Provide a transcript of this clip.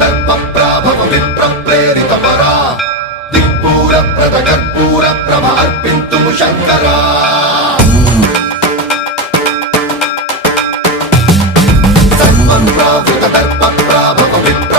దర్పప్రాభవ విప్ర ప్రేరిత పరా దిక్పూర ప్రద కర్పూర ప్రభ అర్పింతుము శంకరా సర్వం ప్రావృత దర్పప్రాభవ విప్ర